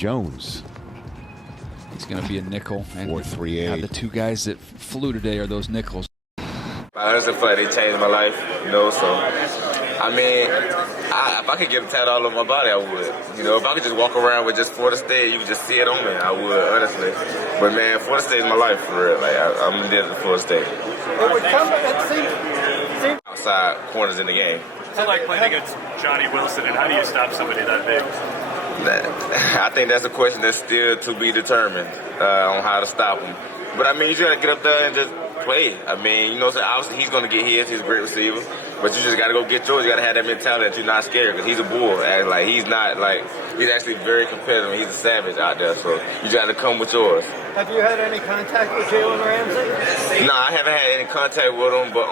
Jones. He's going to be a nickel. 4-3-8. The two guys that flew today are those nickels. I honestly feel like they changed my life, so, I mean, if I could get them tatted all over my body, I would. If I could just walk around with just Florida State, you could just see it on me, I would, honestly. But, man, Florida State is my life, for real. Like, I'm indebted to Florida State. It would come, it seems. Outside corners in the game. What's it like playing against Johnny Wilson, and how do you stop somebody that big? I think that's a question that's still to be determined on how to stop him. But, I mean, you just got to get up there and just play. I mean, obviously he's going to get his. He's a great receiver. But you just got to go get yours. You got to have that mentality that you're not scared because he's a bull. And, he's not, he's actually very competitive. He's a savage out there. So you got to come with yours. Have you had any contact with Jalen Ramsey? No, I haven't had any contact with him. But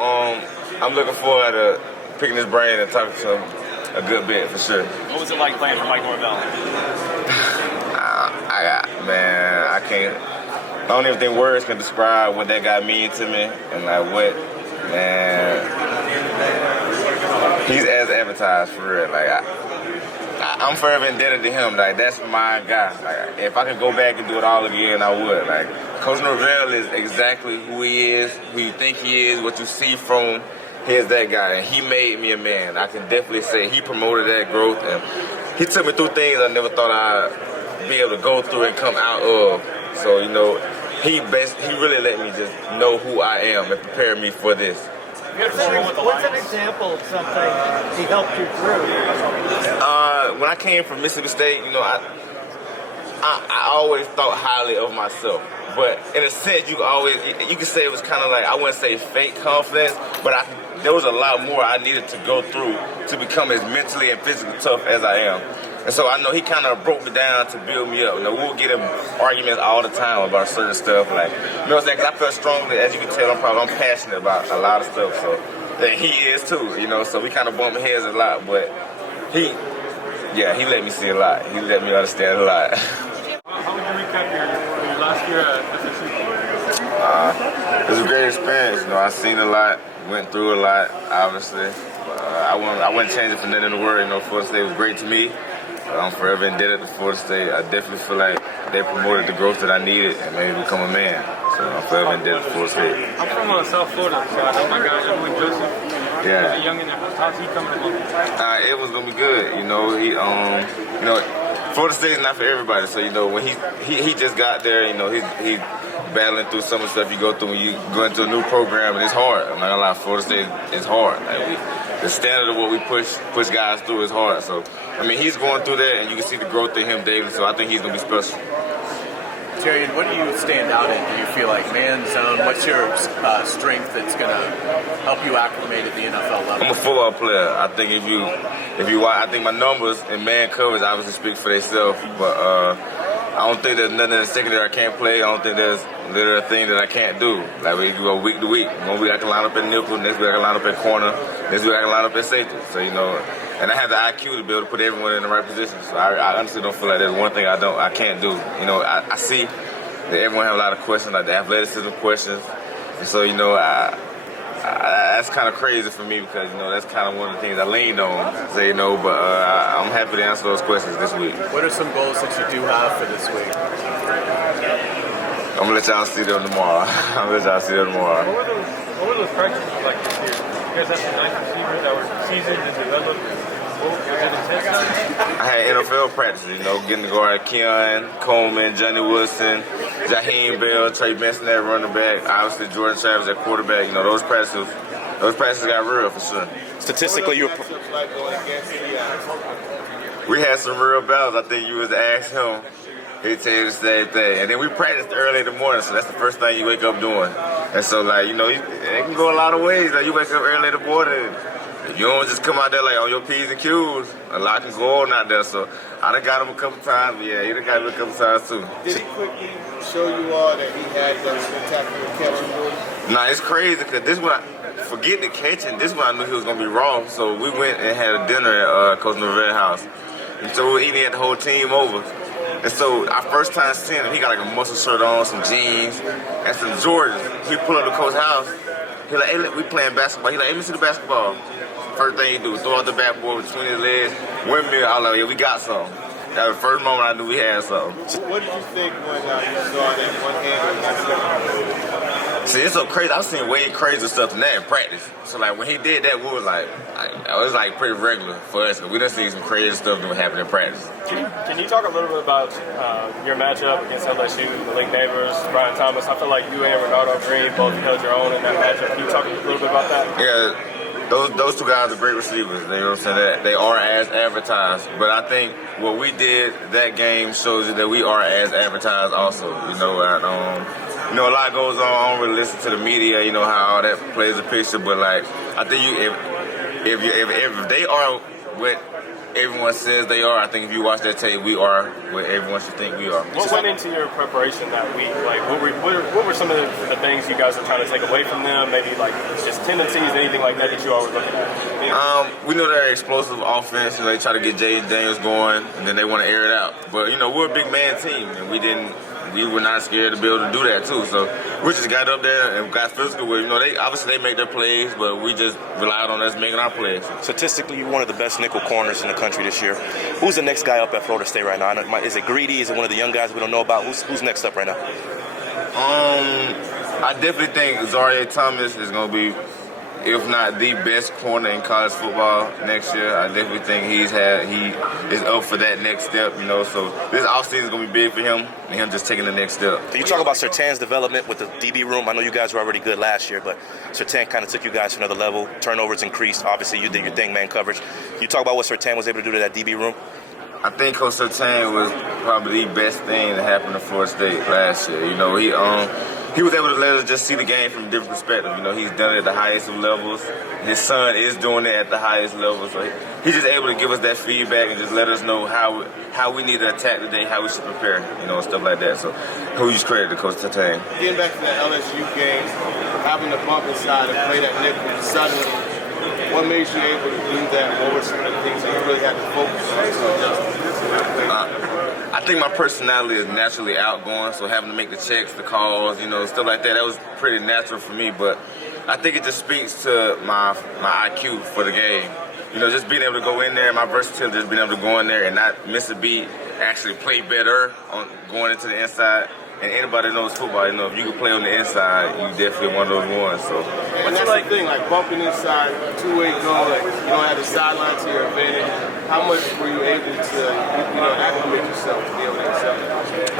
I'm looking forward to picking his brain and talking to him a good bit, for sure. What was it like playing for Mike Norvell? I can't. I don't even think words can describe what that guy means to me and he's as advertised, for real. I'm forever indebted to him. That's my guy. If I could go back and do it all again, I would. Coach Norvell is exactly who he is, who you think he is, what you see from him. He's that guy, and he made me a man. I can definitely say he promoted that growth, and he took me through things I never thought I'd be able to go through and come out of. So, he really let me just know who I am and prepare me for this. What's an example of something he helped you through? When I came from Mississippi State, I always thought highly of myself. But in a sense, you can say it was kind of I wouldn't say fake confidence, but there was a lot more I needed to go through to become as mentally and physically tough as I am. And so I know he kind of broke me down to build me up. We'll get in arguments all the time about certain stuff. What I'm saying? Because I feel strongly, as you can tell, I'm passionate about a lot of stuff. So he is too, So we kind of bump heads a lot. But he let me see a lot. He let me understand a lot. How would you recap your last year at SSU? It was a great experience. I seen a lot, went through a lot, obviously. I wouldn't change it for nothing in the world. Florida State was great to me. I'm forever indebted to Florida State. I definitely feel like they promoted the growth that I needed and made me become a man. So I'm forever indebted to Florida State. I'm from South Florida, so I know my guy, Edwin Joseph. Yeah. He's a young in there. How's he coming along? It was gonna be good. Florida State is not for everybody. So when he just got there, he's battling through some of the stuff you go through when you go into a new program, and it's hard. I'm not gonna lie, Florida State is hard. The standard of what we push guys through is hard. So he's going through that, and you can see the growth in him daily. So I think he's gonna be special. Jarrian, what do you stand out in? Do you feel like man zone? What's your strength that's going to help you acclimate at the NFL level? I'm a football player. I think if you watch, I think my numbers in man coverage obviously speak for themselves. But I don't think there's nothing in the secondary I can't play. I don't think there's literally a thing that I can't do. We go week to week. One week I can line up at nickel, next week I can line up at corner, next week I can line up at safety. So and I have the IQ to be able to put everyone in the right position. So I honestly don't feel like there's one thing I can't do. I see that everyone have a lot of questions, like the athleticism questions. And so, that's kind of crazy for me because, that's kind of one of the things I leaned on. So, but I'm happy to answer those questions this week. What are some goals that you do have for this week? I'm going to let y'all see them tomorrow. What were those practices like this year? You guys have some nice receivers that were seasoned and developed. I had NFL practices, getting to guard Keon, Coleman, Johnny Wilson, Jaheim Bell, Trey Benson at running back, obviously Jordan Travis at quarterback. Those practices got real for sure. Statistically, we had some real battles. I think you was to ask him. He'd tell you the same thing. And then we practiced early in the morning, so that's the first thing you wake up doing. And so, it can go a lot of ways. You wake up early in the morning. You don't just come out there on your P's and Q's. A lot can go on out there. So I done got him a couple times. Yeah, he done got me a couple times too. Did he quickly show you all that he had those spectacular catching moves? Nah, it's crazy because forget the catching, this one I knew he was going to be raw. So we went and had a dinner at Coach Norvell's house. And so we were eating, had the whole team over. And so our first time seeing him, he got a muscle shirt on, some jeans, and some Jordans. He pulled up to Coach's house. He like, hey, look, we playing basketball. He like, hey, let me see the basketball. First thing he do is throw out the backboard between his legs, windmill. I was like, yeah, we got some. That was the first moment I knew we had something. What did you think when you saw that one-handed? See, it's so crazy. I've seen way crazier stuff than that in practice. So, like, when he did that, we was like it was like pretty regular for us. We done seen some crazy stuff that would happen in practice. Can you talk a little bit about your matchup against LSU, Malik Neighbors, Brian Thomas? I feel like you and Ronaldo Green both held your own in that matchup. Can you talk a little bit about that? Yeah, those two guys are great receivers. You know what I'm saying? That they are as advertised. But I think what we did that game shows you that we are as advertised also. You know, a lot goes on. I don't really listen to the media. You know how all that plays a picture. But like, I think if they are what everyone says they are, I think if you watch that tape, we are what everyone should think we are. What went into your preparation that week? Like, what were some of the things you guys are trying to take away from them? Maybe like just tendencies, anything like that you all were looking at? We know they're explosive offense. You know, they try to get Jarrian Jones going, and then they want to air it out. But you know, we're a big man team, and we were not scared to be able to do that too. So we just got up there and got physical with, you know, they make their plays, but we just relied on us making our plays. Statistically, you're one of the best nickel corners in the country this year. Who's the next guy up at Florida State right now? Is it Greedy? Is it one of the young guys we don't know about? Who's next up right now? I definitely think Jarrian Thomas is going to be, if not the best corner in college football next year. I definitely think he is up for that next step, you know. So this offseason is going to be big for him, and him just taking the next step. Can you talk about Surtain's development with the DB room? I know you guys were already good last year, but Surtain kind of took you guys to another level. Turnovers increased. Obviously, you did your thing, man coverage. Can you talk about what Surtain was able to do to that DB room? I think Coach Tain was probably the best thing that happened to Florida State last year. You know, he was able to let us just see the game from a different perspective. You know, he's done it at the highest of levels. His son is doing it at the highest level. So he's just able to give us that feedback and just let us know how we need to attack the day, how we should prepare, you know, and stuff like that. So huge credit to Coach Tain. Getting back to the LSU game, having the bump inside and play that nickel suddenly, what made you able to do that? What were some of the things that you really had to focus on? I think my personality is naturally outgoing, so having to make the checks, the calls, you know, stuff like that was pretty natural for me. But I think it just speaks to my IQ for the game. You know, just being able to go in there, my versatility, just being able to go in there and not miss a beat, actually play better on going into the inside. And anybody that knows football, you know, if you can play on the inside, you definitely one of those ones. So. And that's the thing, like bumping inside, two-way go, like you don't have the sideline to your advantage. How much were you able to, acclimate yourself to be able to excel?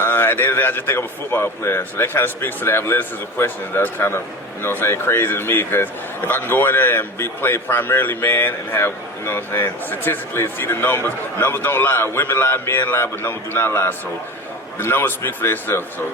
At the end of the day, I just think I'm a football player. So that kind of speaks to the athleticism question. That's kind of, you know what I'm saying, crazy to me because if I can go in there and play primarily man and have, you know what I'm saying, statistically see the numbers don't lie. Women lie, men lie, but numbers do not lie. So the numbers speak for themselves. So